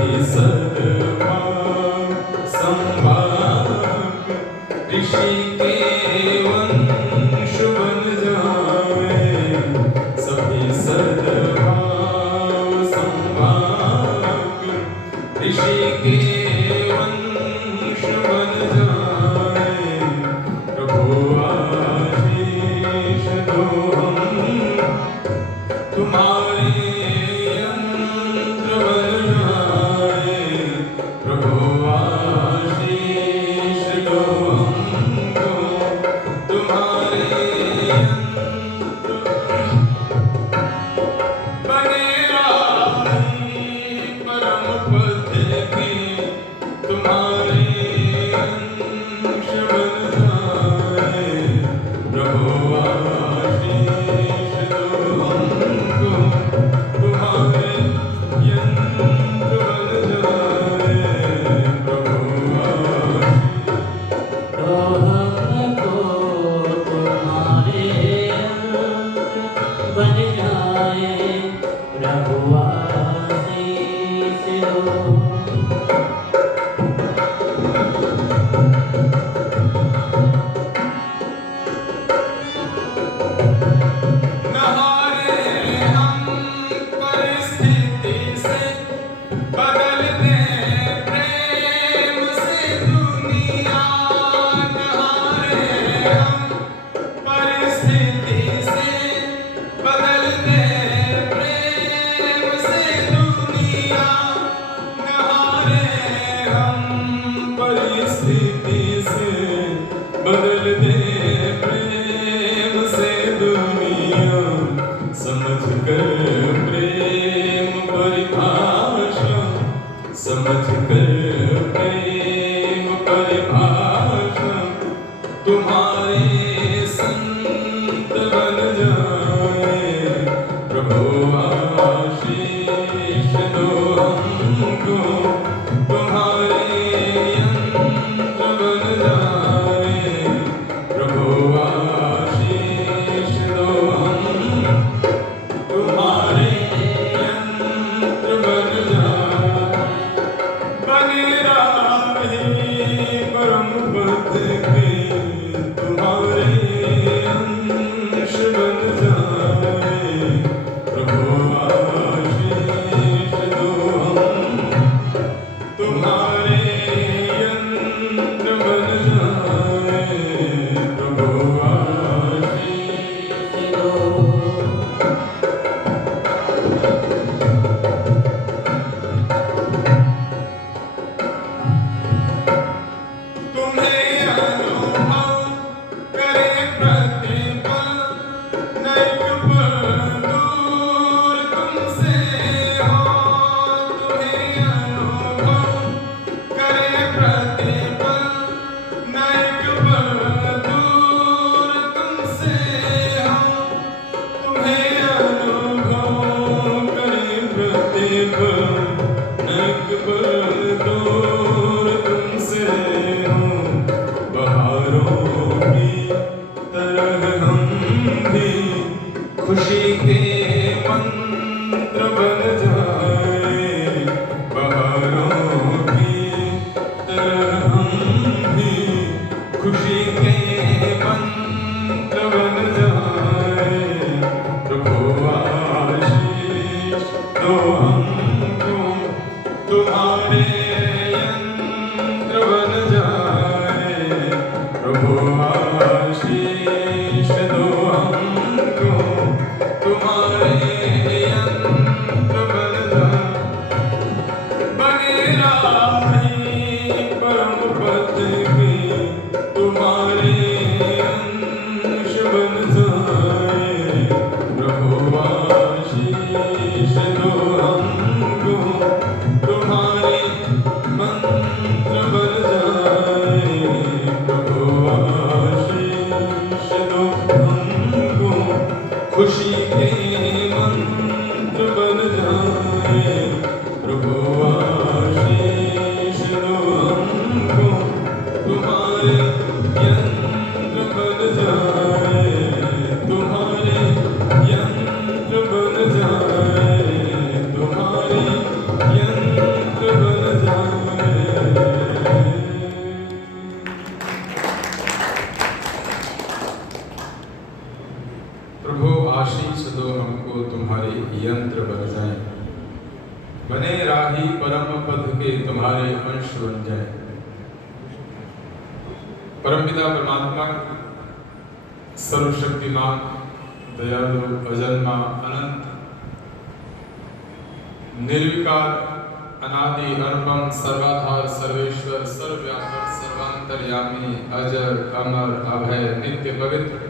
सभी सद्भाव संभाग ऋषि के वंश बन जाए। सभी सद्भाव संभाग ऋषि के वंश बन जाए। प्रभु आशीष दो हम तुम्हारे यंत्र बन जाए। प्रभु आशीष दो हमको तुम्हारे यंत्र बने राही परम पद के तुम्हारे अंश बन जाए। प्रभु आशीष दो हमको तुम्हारे यंत्र बन जाए। प्रभु तो हमको तुम्हारे यंत्र बन जाए। प्रभु आशीष दो। नहारे हम परिस्थिति से बदल दें प्रेम से दुनिया। नहारे हम परिस्थिति से बदल दें प्रेम से दुनिया। नहारे हम परिस्थिति से बदल दें प्रेम से दुनिया। समझ कर प्रेम परिभाषा, समझ कर प्रेम परिभाषा तुम्हारे संत बन जाए। प्रभु आशीष दो हमको तुम्हारे यंत्र बन जाए। प्रभु आशीष दो हम तुम्हारे यंत्र बन जाए। बने राही परम पद के तुम्हारे अंश बन जाए। प्रभु आशीष दो हम तुम्हारे यंत्र बन जाए। प्रभु आशीष दो। तुम्हें अनुभव करे प्रतिपल, नैक पल दूर तुमसे हो। तुम्हें अनुभव करे प्रतिपल, नैक पल दूर तुमसे हो। तुम्हें अनुभव करे प्रतिपल, नैक पल दूर तुमसे हो। बहारों की तरह हम भी खुशी के मंत्र बन जाए। बहारों की तरह हम भी खुशी के मंत्र बन जाए। प्रभु आशीष दो हमको तुम्हारे यंत्र बन जाए। प्रभु आशीष दो हमको तुम्हारे यंत्र बन जाए। बने राही परम पद के तुम्हारे अंश बन जाए। प्रभु आशीष दो हमको तुम्हारे तुम्हारे अंश बन जाए। परमपिता परमात्मा सर्वशक्तिमान, दयालु, अजन्मा, अनंत, निर्विकार, अनादि, अनुपम, सर्वाधार, सर्वेश्वर, सर्वव्यापक, सर्वांतर्यामी, अजर, अमर, अभय, नित्य, पवित्र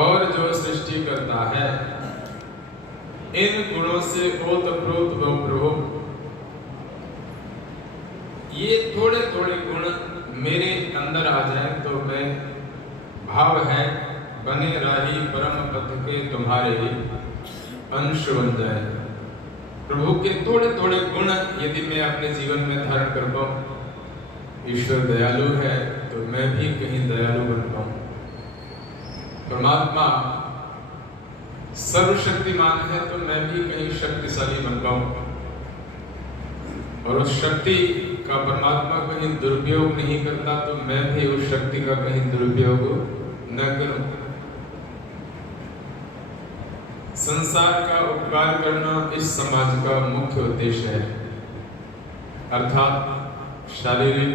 और जो सृष्टि करता है, इन गुणों से ओतप्रोत व प्रभु, ये थोड़े थोड़े गुण मेरे अंदर आ जाए तो मैं भाव है बने राही परम पथ के तुम्हारे अंश बन जाए। प्रभु के थोड़े थोड़े गुण यदि मैं अपने जीवन में धारण कर पाऊं, ईश्वर दयालु है तो मैं भी कहीं दयालु बन पाऊं। परमात्मा सर्वशक्तिमान है तो मैं भी कहीं शक्तिशाली बन पाऊं, और उस शक्ति का परमात्मा कहीं दुरुपयोग नहीं करता तो मैं भी उस शक्ति का कहीं दुरुपयोग न करूं। संसार का उपकार करना इस समाज का मुख्य उद्देश्य है, अर्थात शारीरिक,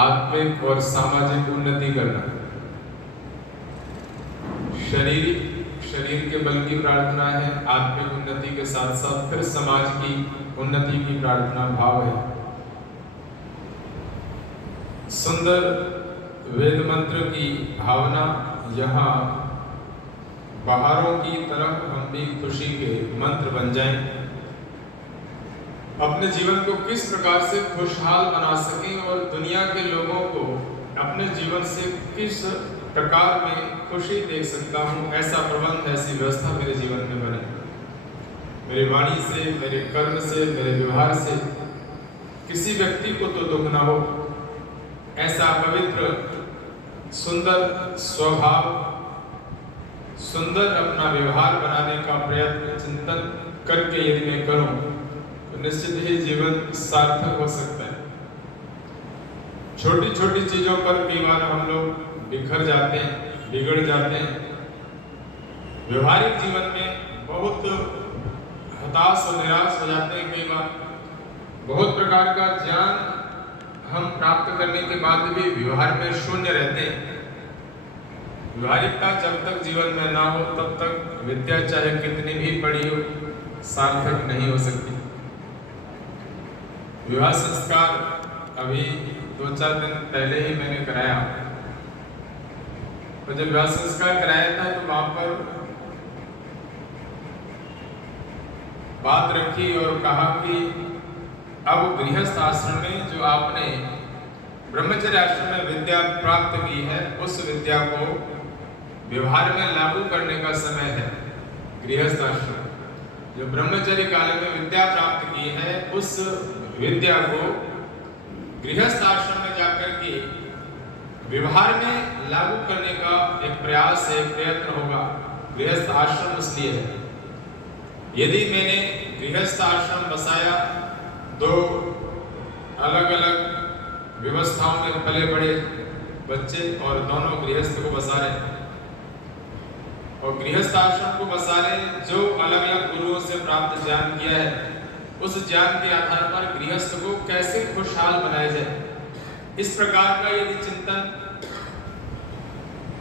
आत्मिक और सामाजिक उन्नति करना। शरीर के बल की प्रार्थना है, आत्मिक उन्नति के साथ साथ फिर समाज की उन्नति की प्रार्थना भाव है। सुंदर वेद मंत्र की भावना, यहाँ बहारों की तरफ हम भी खुशी के मंत्र बन जाएं, अपने जीवन को किस प्रकार से खुशहाल बना सकें और दुनिया के लोगों को अपने जीवन से किस प्रकार में खुशी देख सकता हूँ, ऐसा प्रबंध, ऐसी व्यवस्था मेरे जीवन में बने। मेरी वाणी से, मेरे कर्म से, मेरे व्यवहार से किसी व्यक्ति को तो दुख ना हो, ऐसा पवित्र सुंदर स्वभाव, सुंदर अपना व्यवहार बनाने का प्रयत्न चिंतन करके यदि मैं करूं तो निश्चित ही जीवन सार्थक हो सकता है। छोटी छोटी चीजों पर कई बार हम लोग बिखर जाते हैं, बिगड़ जाते हैं। व्यवहारिक जीवन में बहुत हताश और निराश हो जाते हैं। कई बार बहुत प्रकार का ज्ञान हम प्राप्त करने के बाद भी व्यवहार में शून्य रहते हैं। व्यवहारिकता जब तक जीवन में ना हो तब तक विद्या चाहे कितनी भी पढ़ी हो सार्थक नहीं हो सकती। विवाह संस्कार अभी 2-4 दिन पहले ही मैंने कराया, और जब विवाह संस्कार कराया था तो वहां पर बात रखी और कहा कि अब गृहस्थ आश्रम में जो आपने ब्रह्मचर्य आश्रम में विद्या प्राप्त की है, उस विद्या को व्यवहार में लागू करने का समय है। गृहस्थ आश्रम जो ब्रह्मचर्य काल में विद्या प्राप्त की है, उस विद्या को गृहस्थ आश्रम में जाकर के व्यवहार में लागू करने का एक प्रयास है, प्रयत्न होगा। गृहस्थ आश्रम इसलिए है, यदि मैंने गृहस्थ आश्रम बसाया, 2 अलग अलग व्यवस्थाओं में पले बड़े बच्चे और दोनों गृहस्थ को बसा रहे, और गृहस्थ आश्रम को बसा रहे जो अलग अलग गुरुओं से प्राप्त ज्ञान किया है, उस ज्ञान के आधार पर गृहस्थ को कैसे खुशहाल बनाया जाए, इस प्रकार का यदि चिंतन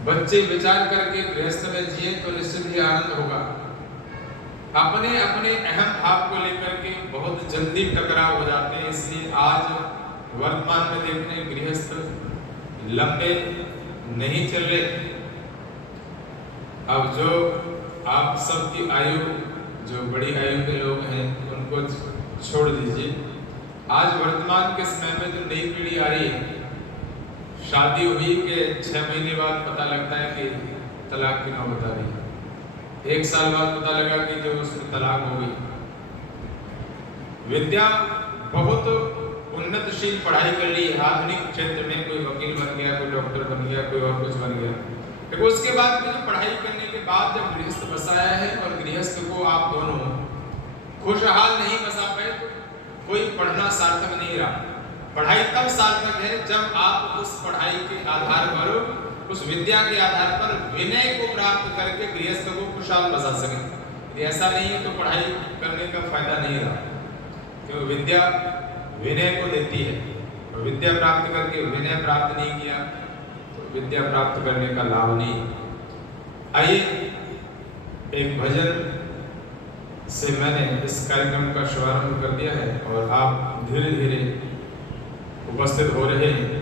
बच्चे विचार करके गृहस्थ में जिए तो निश्चित ही आनंद होगा। अपने अपने अहम भाव को लेकर के बहुत जल्दी टकराव हो जाते हैं, इसलिए आज वर्तमान में देखने गृहस्थ लंबे नहीं चल रहे। अब जो आप सबकी आयु, जो बड़ी आयु के लोग हैं, उनको छोड़ दीजिए। आज वर्तमान के समय में जो नई पीढ़ी आ रही है, शादी हुई के 6 महीने बाद पता लगता है कि तलाक की नौबत आ रही है, 1 साल बाद पता लगा कि जो उसकी तलाक हो गई। विद्या बहुत उन्नतशील पढ़ाई कर ली है आधुनिक क्षेत्र में, कोई वकील बन गया, कोई डॉक्टर बन गया, कोई और कुछ बन गया। तो उसके बाद में पढ़ाई करने के बाद जब गृहस्थ बसाया है और गृहस्थ को आप दोनों खुशहाल नहीं बसा पाए, कोई पढ़ना सार्थक नहीं रहा। पढ़ाई तब सार्थक है जब आप उस पढ़ाई के आधार पर, उस विद्या के आधार पर विनय को प्राप्त करके गृहस्थ को खुशहाल बसा सकें। ऐसा नहीं है तो पढ़ाई करने का फायदा नहीं रहा। क्यों? विद्या विनय को देती है, और विद्या प्राप्त करके विनय प्राप्त नहीं किया तो विद्या प्राप्त करने का लाभ नहीं। आइए एक भजन से मैंने इस कार्यक्रम का शुभारंभ कर दिया है और आप धीरे धीरे उपस्थित हो रहे हैं।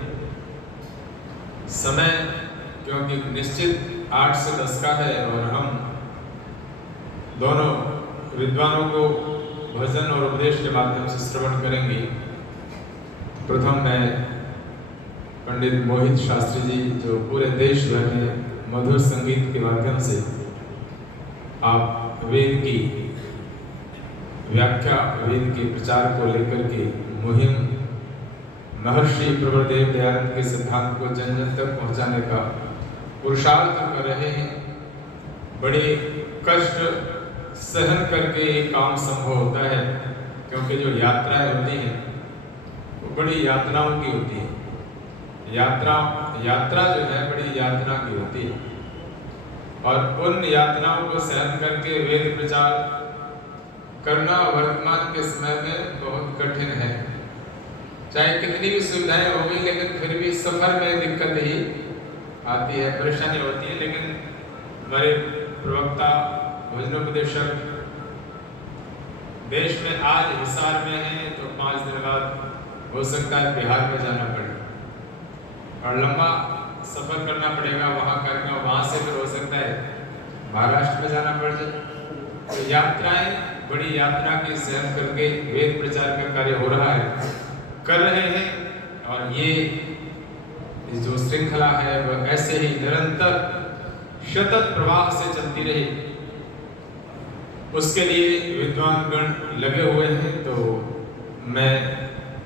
समय क्योंकि निश्चित 8 से 10 का है और हम दोनों विद्वानों को भजन और उपदेश के माध्यम से श्रवण करेंगे। प्रथम मैं पंडित मोहित शास्त्री जी, जो पूरे देश भर में मधुर संगीत के माध्यम से आप वेद की व्याख्या, वेद के प्रचार को लेकर के मुहिम महर्षि प्रवरदेव दयानंद के सिद्धांत को जन जन तक पहुंचाने का पुरुषार्थ कर रहे हैं। बड़े कष्ट सहन करके ये काम संभव होता है, क्योंकि जो यात्राएं होती हैं वो बड़ी यातनाओं की होती है। यात्रा जो है बड़ी यातना की होती है, और उन यातनाओं को सहन करके वेद प्रचार करना वर्तमान के समय में बहुत कठिन है। चाहे कितनी भी सुविधाएं होगी, लेकिन फिर भी सफर में दिक्कत ही आती है, परेशानी होती है। लेकिन हमारे प्रवक्ता भजनोपदेशक देश में आज हिसार में है, तो 5 दिन बाद हो सकता है बिहार में जाना पड़े और लंबा सफर करना पड़ेगा वहाँ करना, वहाँ से फिर हो सकता है महाराष्ट्र में जाना पड़ जाए। तो यात्राएं बड़ी यात्रा की सहन करके वेद प्रचार का कार्य हो रहा है, कर रहे हैं। और ये जो श्रृंखला है वह ऐसे ही निरंतर सतत प्रवाह से चलती रहे, उसके लिए विद्वान गण लगे हुए हैं। तो मैं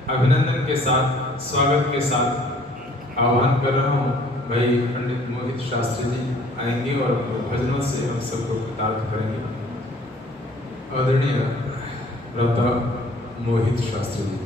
अभिनंदन के साथ, स्वागत के साथ आह्वान कर रहा हूँ, भाई पंडित मोहित शास्त्री जी आएंगे और भजनों से हम सबको कृतार्थ करेंगे। आदरणीय भ्राता मोहित शास्त्री जी।